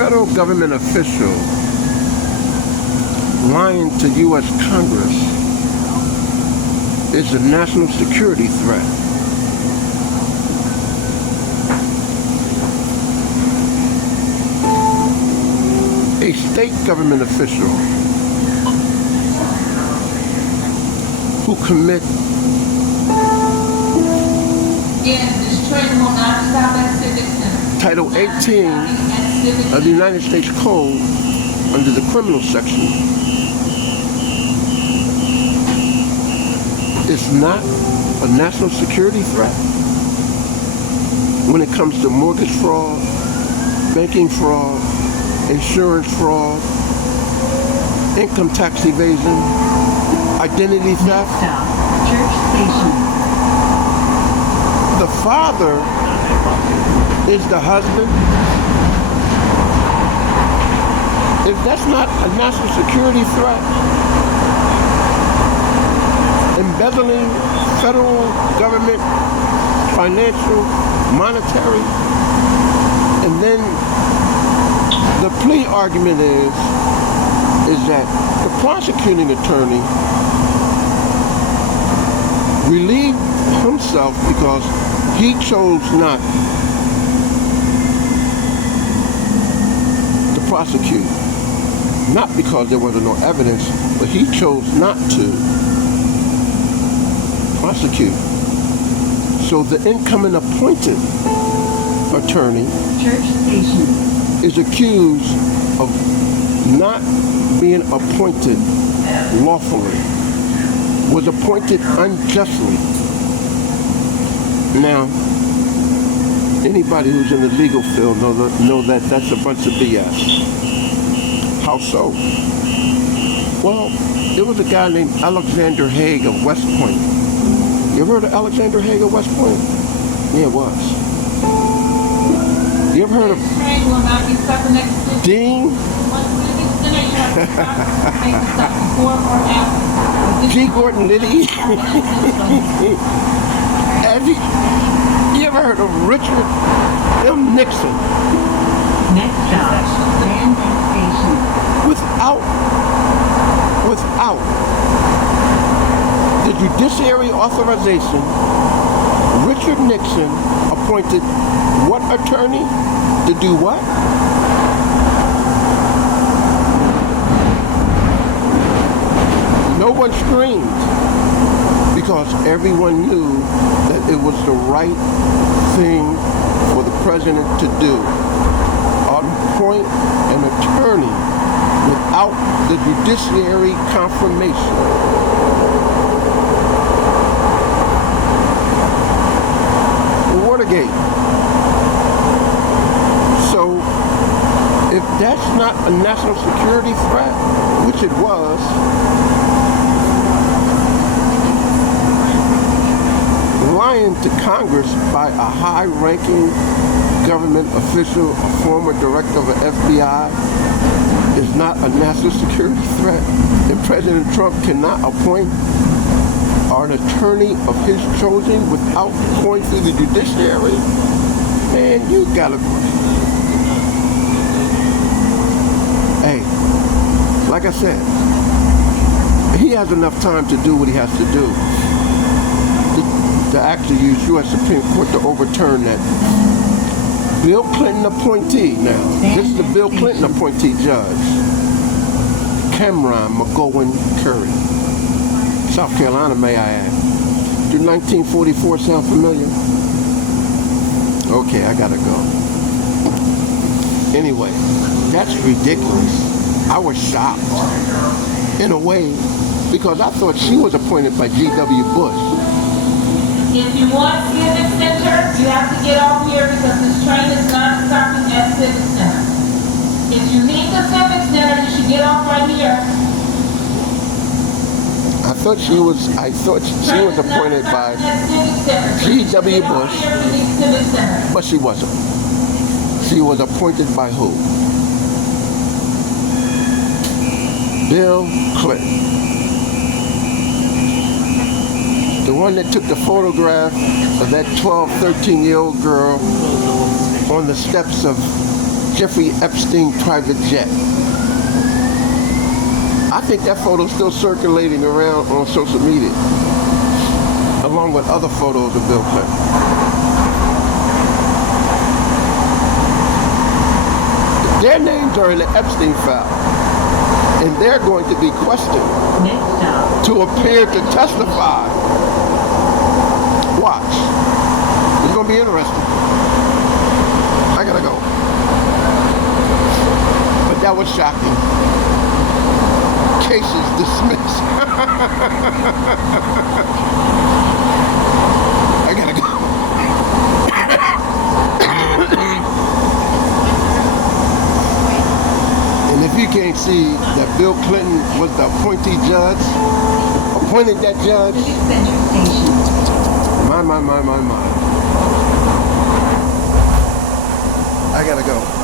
federal government official lying to U.S. Congress is a national security threat. A state government official who commit Title 18 of the United States Code under the criminal section is not a national security threat when it comes to mortgage fraud, banking fraud, insurance fraud, income tax evasion, identity theft. Church station. The father is the husband. If that's not a national security threat, embezzling federal government financial, monetary, and then the plea argument is that the prosecuting attorney relieved himself because he chose not to prosecute. Not because there wasn't no evidence, but he chose not to prosecute. So the incoming appointed attorney Church station. is accused of not being appointed lawfully, was appointed unjustly. Now, anybody who's in the legal field know that that's a bunch of BS. How so? Well, there was a guy named Alexander Haig of West Point. You ever heard of Alexander Haig of West Point? Yeah, it was. You ever heard of Dean? G. Gordon Liddy? Have you ever heard of Richard M. Nixon? Next stop, Landing Station. Without the judiciary authorization, Richard Nixon appointed what attorney to do what? No one screamed because everyone knew that it was the right thing for the president to do. Appoint an attorney without the judiciary confirmation. Watergate. So, if that's not a national security threat, which it was, lying to Congress by a high-ranking government official, a former director of the FBI, is not a national security threat, and President Trump cannot appoint an attorney of his choosing without going through the judiciary, man, you gotta. Hey, like I said, he has enough time to do what he has to do to actually use U.S. Supreme Court to overturn that Bill Clinton appointee. Now, this is the Bill Clinton appointee judge, Cameron McGowan Curry, South Carolina, may I add. Do 1944 sound familiar? Okay, I gotta go. Anyway, that's ridiculous. I was shocked, in a way, because I thought she was appointed by G.W. Bush. If you want Civic Center, you have to get off here because this train is not stopping at Civic Center. If you need the Civic Center, you should get off right here. I thought she was appointed by G.W. Bush, but she wasn't. She was appointed by who? Bill Clinton. The one that took the photograph of that 12, 13-year-old girl on the steps of Jeffrey Epstein private jet. I think that photo's still circulating around on social media, along with other photos of Bill Clinton. Their names are in the Epstein file, and they're going to be questioned Next stop, to appear to testify. Watch. It's going to be interesting. I gotta go. But that was shocking. Cases dismissed. I gotta go. And if you can't see that Bill Clinton was the appointed that judge, Civic Center Station. my. I gotta go.